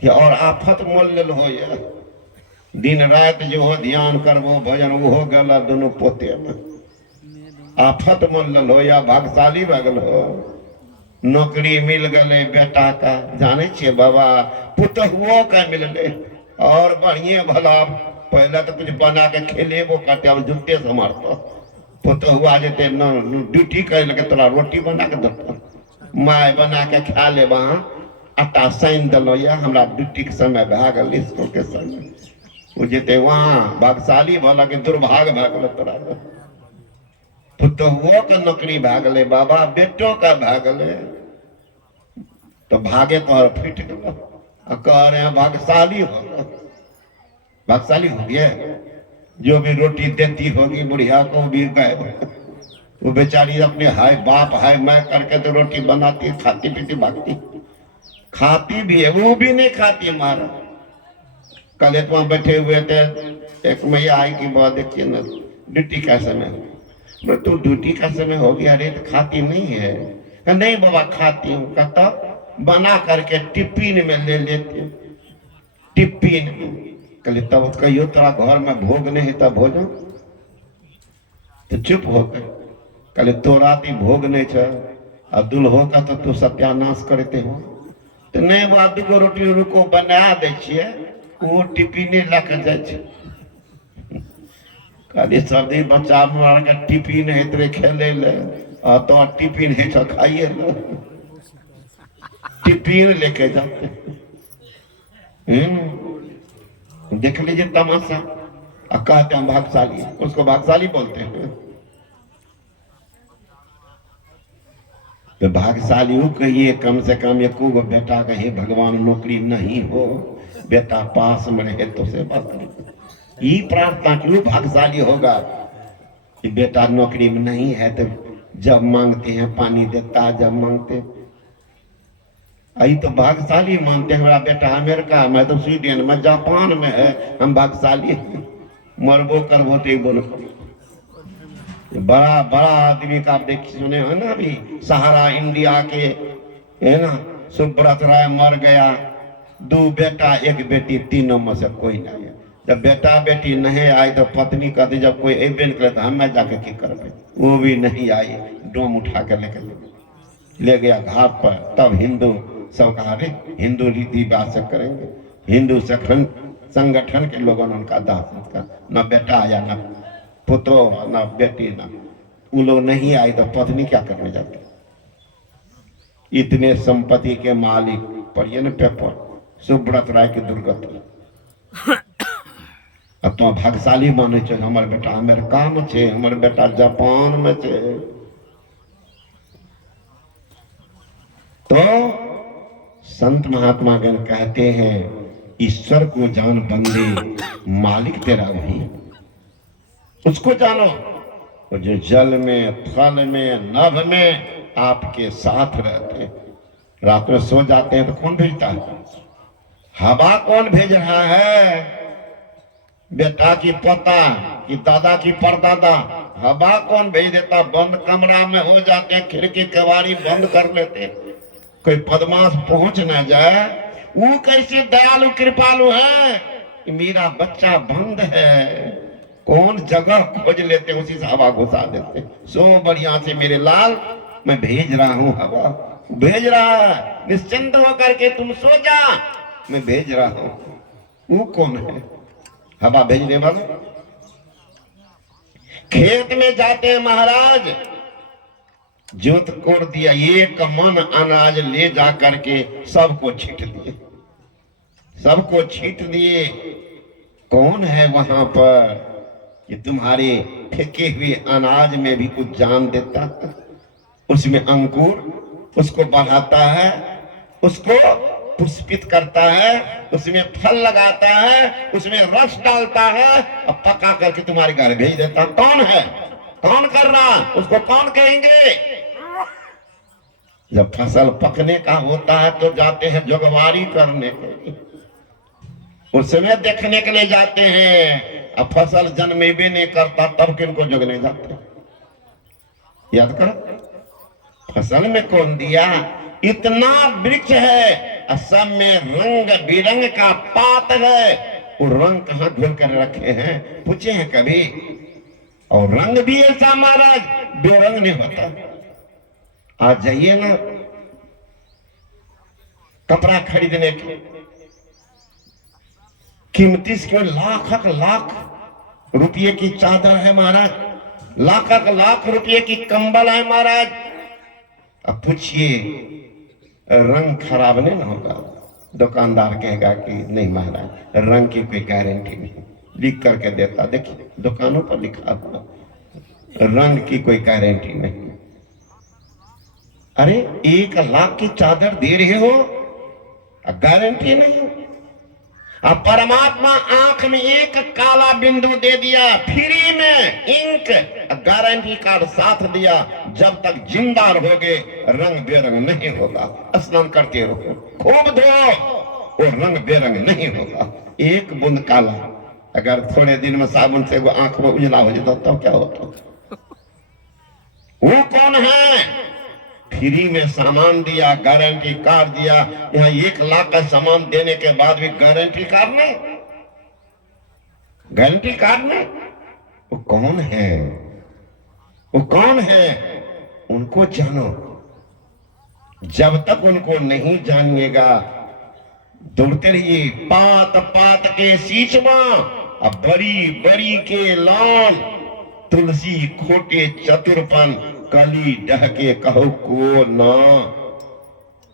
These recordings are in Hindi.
कि और आफत मोल लेल हो या दिन रात जो हो ध्यान करबो भजन वो हो गला दोनों पोते में आफत मोल लेल हो या भाग्यशाली भगल हो नौकरी मिल गए बेटा का जाने छे बाबा पुतहुओ का मिलले और बढ़िया भला पहले तो कुछ बना के खेले वो करते अब जुटे से मारता पुतहुआ जेते न ड्यूटी कर लगे तोरा रोटी बना के देता माय बना के खा ले वहाँ आटा सान दिलो या हमरा ड्यूटी के समय भाग गल स्कूल के समय वो जेते वहाँ भाग्यशाली भला के दुर्भाग भागल तोरा पुतहुओ के नौकरी भागले बाबा बेटो का भागले तो भागे तो फिट गलो कह रहे हैं भाग्यशाली हो भाग्यशाली हो गया जो भी रोटी देती होगी बुढ़िया को भी वो बेचारी अपने हाय बाप हाय मैं करके तो रोटी बनाती खाती पीती भागती खाती भी है वो भी नहीं खाती मारा कल एक वहां बैठे हुए थे एक मैया आई की बात देखिए ना ड्यूटी का समय तो ड्यूटी का समय हो गया अरे तो खाती नहीं है नहीं बाबा खाती हूँ कहता बना करके टिफिन में ले लेती टिफिन में कहले तब कहियो तोरा घर में भोग नहीं तब भोजन तो चुप हो गए कहले तोरा ती भोग नहीं छ अब्दुल हो का तो तू सत्यानाश करते हो तो नहीं वो दूगो रोटी रुको बना दे छिए वो टिफिने लग जाए कहले सर्दी बच्चा मार के टिफिन है तेरे खेले ले तो टिफिन है तो खाइए लो टिफिन लेके जाते देख लीजिए तमाशा कहते हैं भाग्यशाली उसको भाग्यशाली बोलते हैं तो भाग्यशाली हो कहिए कम से कम एक बेटा का हे भगवान नौकरी नहीं हो बेटा पास में रहे तो सेवा करो ये प्रार्थना क्यों भाग्यशाली होगा कि बेटा नौकरी में नहीं है तो जब मांगते हैं पानी देता जब मांगते आई तो भाग्यशाली मानते हैं हमारा बेटा अमेरिका में तो स्वीडन में जापान में है हम भाग्यशाली मरबो करबो तो बोलो बड़ा बड़ा आदमी का आप देख सुने हो ना अभी सहारा इंडिया के है ना सुब्रत राय मर गया 2 बेटा 1 बेटी तीनों में से कोई नहीं है जब बेटा बेटी नहीं आई तो पत्नी कहती जब कोई अबे नहीं करे तो हमें जाके की करबे वो भी नहीं आई डोम उठा के ले गया घाट पर तब हिंदू सब कहा रे हिंदू रीति रिवाज से करेंगे हिंदू संगठन के लोगों ने उनका दाह संस्कार न बेटा आया न पुत्र न बेटी न वो लोग नहीं आए तो पत्नी क्या करने जाती इतने संपत्ति के मालिक पढ़िए न पेपर सुब्रत राय की दुर्गति अब तो भाग्यशाली माने छे हमारे बेटा अमेरिका में छे हमारे बेटा जापान में छे तो संत महात्मा गण कहते हैं ईश्वर को जान बंदे मालिक तेरा वही उसको जानो वो जो जल में थल में नभ में आपके साथ रहते रात में सो जाते हैं तो कौन भेजता है हवा कौन भेज रहा है बेटा की पोता कि दादा की परदादा हवा कौन भेज देता बंद कमरा में हो जाते खिड़की कवारी बंद कर लेते कोई बदमाश पहुंच ना जाए वो कैसे दयालु कृपालु है मेरा बच्चा बंद है कौन जगह खोज लेते उसी से हवा घुसा देते सो बढ़िया से मेरे लाल मैं भेज रहा हूँ हवा भेज रहा है निश्चिंत होकर के तुम सो जा मैं भेज रहा हूँ वो कौन है हवा भेजने वाले खेत में जाते हैं महाराज जोत कोड़ दिया एक मन अनाज ले जा करके सबको छीट दिए सबको छीट दिए कौन है वहां पर कि तुम्हारे फेंके हुए अनाज में भी कुछ जान देता है उसमें अंकुर उसको बढ़ाता है उसको पुष्पित करता है उसमें फल लगाता है उसमें रस डालता है और पका करके तुम्हारे घर भेज देता कौन है कौन कर रहा उसको कौन कहेंगे जब फसल पकने का होता है तो जाते हैं जोगवारी करने के लिए उसमें देखने के लिए जाते हैं अब फसल जन्मे भी नहीं करता तब किनको जोगने जाते याद करो फसल में कौन दिया इतना वृक्ष है और सब में रंग बिरंग का पात है। वो रंग कहाँ ढूंढ कर रखे हैं, पूछे हैं कभी? और रंग भी ऐसा महाराज बेरंग नहीं होता। आज जाइए ना कपड़ा खरीदने के, कीमती इसके लाख लाख रुपये की चादर है महाराज, लाख लाख रुपये की कंबल है महाराज। अब पूछिए रंग खराब नहीं ना होगा? दुकानदार कहेगा कि नहीं महाराज रंग की कोई गारंटी नहीं, लिख करके देता, देखिए दुकानों पर लिखा हुआ रंग की कोई गारंटी नहीं। अरे 1 लाख की चादर दे रहे हो, गारंटी नहीं। अब परमात्मा आंख में एक काला बिंदु दे दिया फ्री में, इंक गारंटी कार्ड साथ दिया, जब तक जिंदा रहोगे रंग बेरंग नहीं होगा। स्नान करते रहो, खूब धो, वो रंग बेरंग नहीं होगा। एक बूंद काला अगर थोड़े दिन में साबुन से वो आंख में उजला हो जाता तब क्या होता? वो कौन है? फ्री में सामान दिया, गारंटी कार्ड दिया। यहाँ 1 लाख का सामान देने के बाद भी गारंटी कार्ड नहीं, गारंटी कार्ड नहीं। वो कौन है? वो कौन है? उनको जानो। जब तक उनको नहीं जानिएगा दौड़ते रहिए पात पात के सींचवा, अब बड़ी बड़ी के लाल, तुलसी खोटे चतुरपन, कली डह के कहो को ना।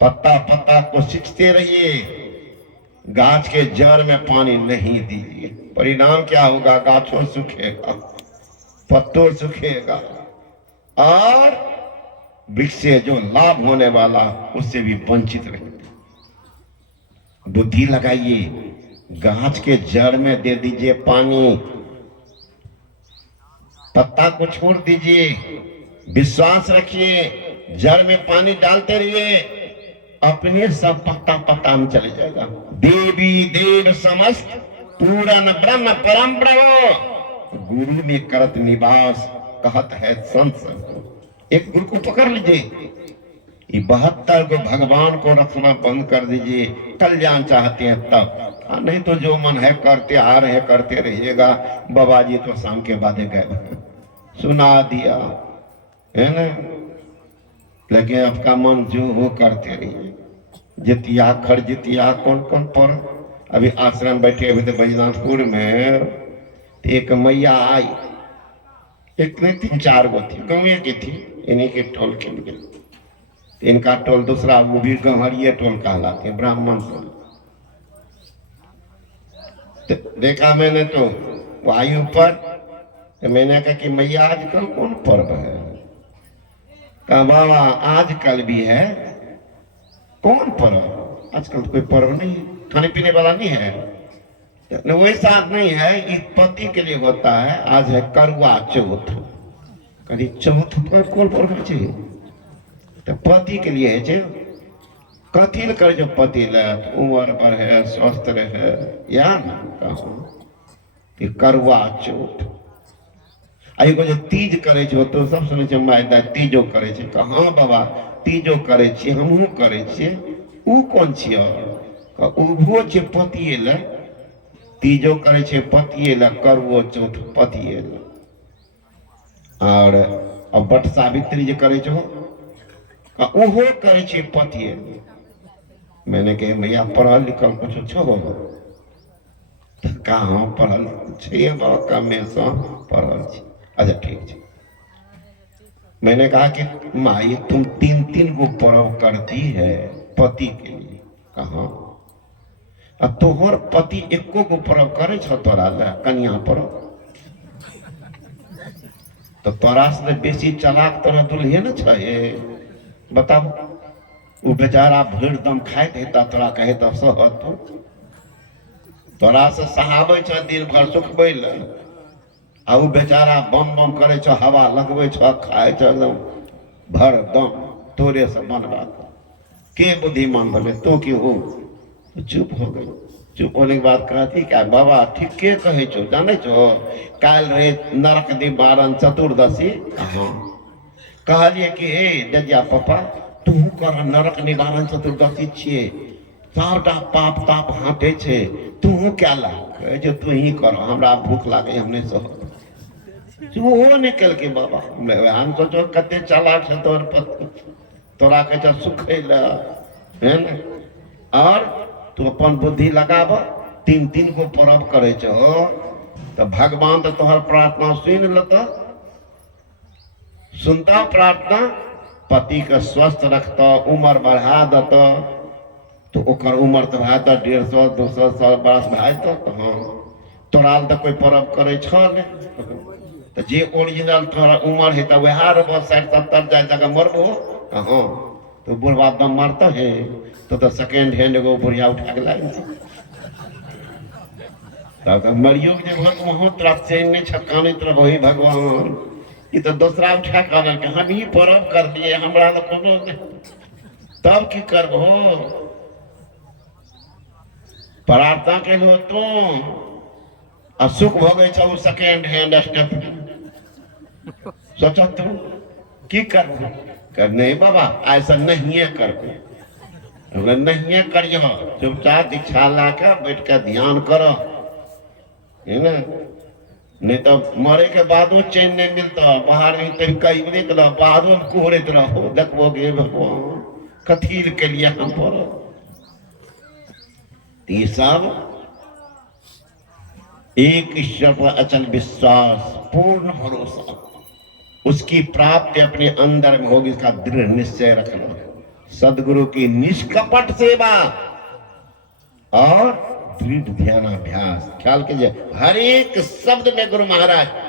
पत्ता पत्ता को सींचते रहिए, गाछ के जड़ में पानी नहीं दीजिए, परिणाम क्या होगा? गाछों सूखेगा, पत्तों सूखेगा, और वृक्ष से जो लाभ होने वाला उससे भी वंचित रहेगा। बुद्धि लगाइए, गाछ के जड़ में दे दीजिए पानी, पत्ता को छोड़ दीजिए, विश्वास रखिए, जड़ में पानी डालते रहिए, अपने सब पत्ता पत्ता में चले जाएगा। देवी देव समस्त पूर्ण ब्रह्म परम ब्रह्म, गुरु में करत निवास कहत है संत। एक गुरु को पकड़ लीजिए, ये 72 को भगवान को रखना बंद कर दीजिए, कल्याण चाहते हैं तब। नहीं तो जो मन है करते आ रहे करते रहिएगा। बाबा जी तो शाम के बाद गए, सुना दिया है ना, लेकिन आपका मन जो हो करते रहिए। जितिया खड़ जितिया कौन कौन पर अभी आश्रम बैठे अभी तो बैजनाथपुर में, एक मैया आई, एक नहीं 3-4 गो थी, गाँव की थी, इन्हीं के टोल के लिए। इनका टोल दूसरा, वो भी गंहरिये टोल कहलाते, ब्राह्मण टोल। देखा मैंने तो वो आई ऊपर, तो मैंने कहा कि मैया आजकल कौन पर्व है? कहा बाबा आजकल भी है। कौन पर्व? आजकल तो कोई पर्व नहीं है, खाने पीने वाला नहीं है। तो वैसा नहीं है, ये पति के लिए होता है। आज है करवा चौथ, कभी चौथ पर कौन पर्व है? तो पति के लिए है, कथिल कर जो पति लत उम्र पर है, स्वस्थ रहे, या ना कहो कि करवा चौथ। आई को जो तीज करे छो तो सब सुने छे मायदा तीजो करे छे। कहाँ बाबा तीजो करे छे, हमहू करे छे। ऊ कौन छियो? उभो छे पतिए ले, तीजो करे छे पतिए ले, करवो चौथ पतिए ले। और अब बट सावित्री जो करे छो उहो करे छे पतिए ले। मैंने कहे भैया पढ़ल लिखल कुछ छो? कहाँ पढ़ल छे बाबा, कमे से पढ़ल छे। अच्छा ठीक है। मैंने कहा कि माई तुम 3-3 गो पर्व करती है पति के लिए। कहा अब तोहर पति एको गो पर्व करे छो तोरा ले कन्या पर्व? तो तोरा से बेसी चालाक तोरा दुल्हे न छे। बताओ, वो बेचारा भर दम खाए देता, तोरा कहे तो सहत, तोरा से सहाबे छ दिन भर सुखबे ले, आ वो बेचारा बम बम करे छो, हवा लगबे छो, खाए छो एकदम भर दम, तोरे से बनवा के बुद्धिमान बोले तो की हो? चुप हो गई। चुप होने के बाद कहती क्या बाबा ठीक के कहे छो, जाने छो काल रहे नरक निवारण चतुर्दशी। कहलिए कि हे दजिया पापा तू कर नरक निवारण चतुर्दशी छिए, सबटा पाप ताप हाथे छे तू क्या ला कहे जे तू ही कर हमरा भूख लागे हम नहीं सह वो नहीं कल के बाबा हम सोचो कते चालाक है तोर तोरा के तो सुखैला है ना और तू अपन बुद्धि लगाब तीन तीन को परब करे छो तो भगवान तो तोहर प्रार्थना सुन लेता सुनता प्रार्थना पति के स्वस्थ रखता उम्र बढ़ा देता तो ओकर उम्र तो भाई तो 150-200 साल बरस भाई तो हाँ तोरा तो कोई परब करे छ नहीं तो जे ओरिजिनल तोरा उम्र है तो वह 60-70 जाए तक मरबो हाँ तो बुढ़वा दम मरता है तो सेकेंड हैंड एगो बुढ़िया उठा के लाई तब मरियो के जब वहाँ तोरा चैन नहीं छकाने तरफ वही भगवान ये तो दूसरा उठा कर हम ही परब कर दिए हमरा तो कोनो तब की करबो प्रार्थना के लो तो सुख भोगे छो सेकेंड हैंड स्टेप सोचो तू की करबो कर नहीं बाबा ऐसा नहीं है करबो नहीं करियो चुपचाप दीक्षा ला के बैठ के ध्यान करो है ना नहीं तो मरे के बादो चैन नहीं मिलता बाहर नहीं तो कई बजे बादो कोहरे रहो देखोगे भगवान कथीर के लिए हम पर ये सब एक ईश्वर पर अचल विश्वास पूर्ण भरोसा उसकी प्राप्ति अपने अंदर में होगी इसका दृढ़ निश्चय रखना सदगुरु की निष्कपट सेवा और दृढ़ ध्यानाभ्यास ख्याल कीजिए हर एक शब्द में गुरु महाराज